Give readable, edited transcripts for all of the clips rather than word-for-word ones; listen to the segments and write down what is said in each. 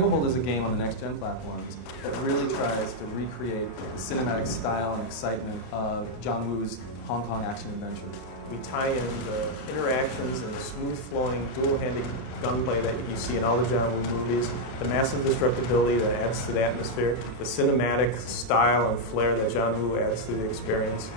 Stranglehold is a game on the next-gen platforms that really tries to recreate the cinematic style and excitement of John Woo's Hong Kong action-adventure. We tie in the interactions and the smooth-flowing, dual-handed gunplay that you see in all the John Woo movies, the massive destructibility that adds to the atmosphere, the cinematic style and flair that John Woo adds to the experience.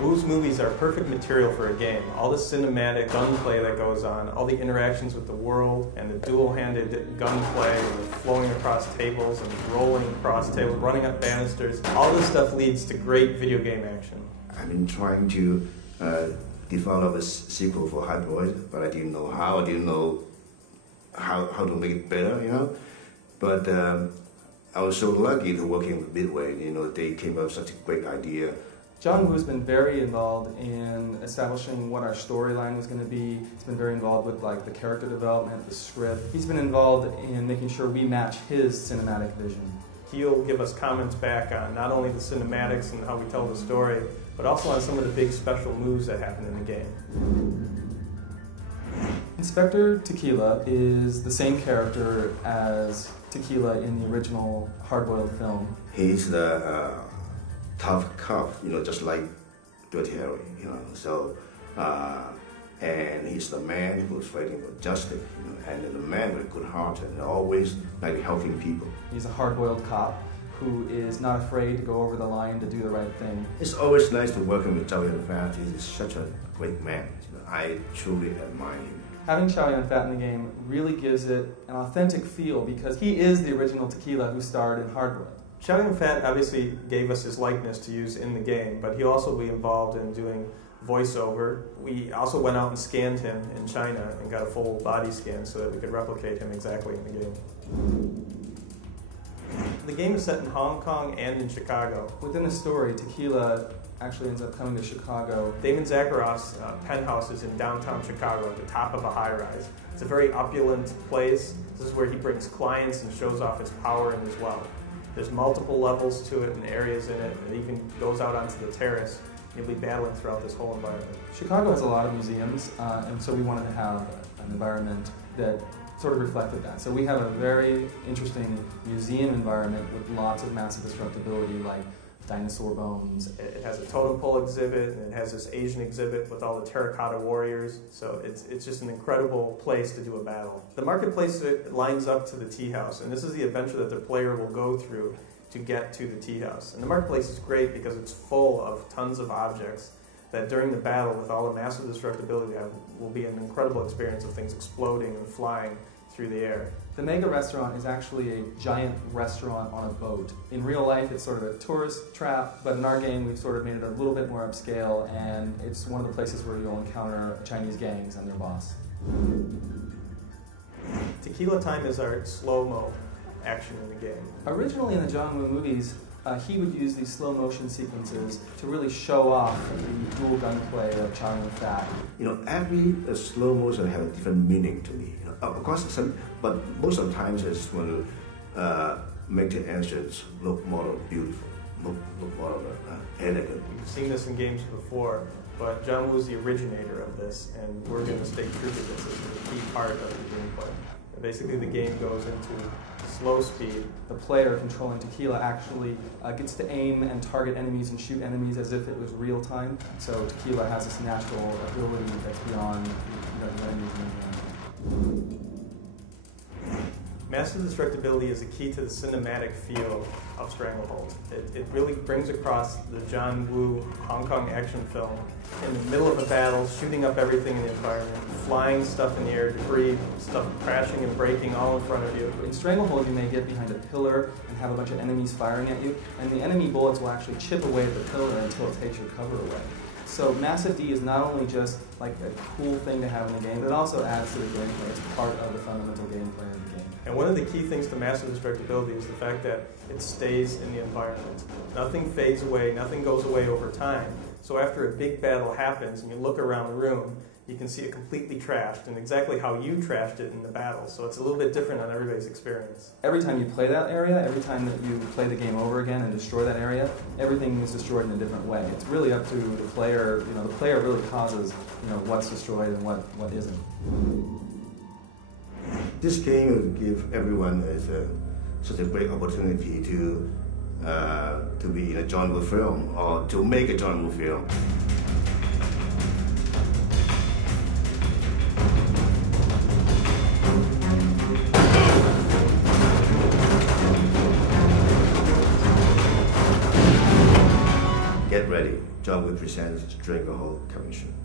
Woo's movies are perfect material for a game. All the cinematic gunplay that goes on, all the interactions with the world, and the dual-handed gunplay, the flowing across tables and rolling across tables, running up banisters, all this stuff leads to great video game action. I've been trying to develop a sequel for Hard-Boiled, but I didn't know how. I didn't know how to make it better, you know. But I was so lucky to working with Midway. You know, they came up with such a great idea. John Woo's been very involved in establishing what our storyline was going to be. He's been very involved with like the character development, the script. He's been involved in making sure we match his cinematic vision. He'll give us comments back on not only the cinematics and how we tell the story, but also on some of the big special moves that happen in the game. Inspector Tequila is the same character as Tequila in the original Hard-Boiled film. He's the tough cop, you know, just like Dirty Harry, you know. So, and he's the man who's fighting for justice, you know, and the man with a good heart and always like helping people. He's a hard-boiled cop who is not afraid to go over the line to do the right thing. It's always nice to work with Chow-Yun Fat. He's such a great man. You know, I truly admire him. Having Chow-Yun Fat in the game really gives it an authentic feel because he is the original Tequila who starred in Hard-Boiled. Chow-Yun Fat obviously gave us his likeness to use in the game, but he'll also be involved in doing voiceover. We also went out and scanned him in China and got a full body scan so that we could replicate him exactly in the game. The game is set in Hong Kong and in Chicago. Within the story, Tequila actually ends up coming to Chicago. Damon Zakharof's penthouse is in downtown Chicago at the top of a high-rise. It's a very opulent place. This is where he brings clients and shows off his power and his wealth. There's multiple levels to it and areas in it, and even goes out onto the terrace. You'll be battling throughout this whole environment. Chicago has a lot of museums, and so we wanted to have an environment that sort of reflected that. So we have a very interesting museum environment with lots of massive destructibility, like dinosaur bones. It has a totem pole exhibit, and it has this Asian exhibit with all the terracotta warriors. So it's just an incredible place to do a battle. The marketplace lines up to the tea house, and this is the adventure that the player will go through to get to the tea house. And the marketplace is great because it's full of tons of objects that during the battle, with all the massive destructibility, will be an incredible experience of things exploding and flying through the air. The Mega Restaurant is actually a giant restaurant on a boat. In real life, it's sort of a tourist trap, but in our game, we've sort of made it a little bit more upscale, and it's one of the places where you'll encounter Chinese gangs and their boss. Tequila Time is our slow-mo action in the game. Originally in the John Woo movies, he would use these slow motion sequences to really show off the dual gunplay of Chow-Yun Fat. You know, every slow motion has a different meaning to me. You know, of course, but most of the times it's when make the actions look more beautiful, look more elegant. We've seen this in games before, but John Woo's the originator of this, and we're going to stay true to this. This is a key part of the gameplay. Basically, the game goes into slow speed. The player controlling Tequila actually gets to aim and target enemies and shoot enemies as if it was real time. So Tequila has this natural ability that's beyond the enemies in the game. Massive destructibility is a key to the cinematic feel of Stranglehold. It really brings across the John Woo Hong Kong action film in the middle of a battle, shooting up everything in the environment, flying stuff in the air, debris, stuff crashing and breaking all in front of you. In Stranglehold, you may get behind a pillar and have a bunch of enemies firing at you, and the enemy bullets will actually chip away at the pillar until it takes your cover away. So Massive D is not only just like a cool thing to have in the game, but it also adds to the gameplay. It's part of the fundamental gameplay of the game. And one of the key things to massive destructibility is the fact that it stays in the environment. Nothing fades away, nothing goes away over time. So after a big battle happens and you look around the room, you can see it completely trashed and exactly how you trashed it in the battle. So it's a little bit different on everybody's experience. Every time you play that area, every time that you play the game over again and destroy that area, everything is destroyed in a different way. It's really up to the player. You know, the player really causes, what's destroyed and what isn't. this game will give everyone such a great opportunity to be in a genre film or to make a genre film. Get ready. John will present Stranglehold coming soon.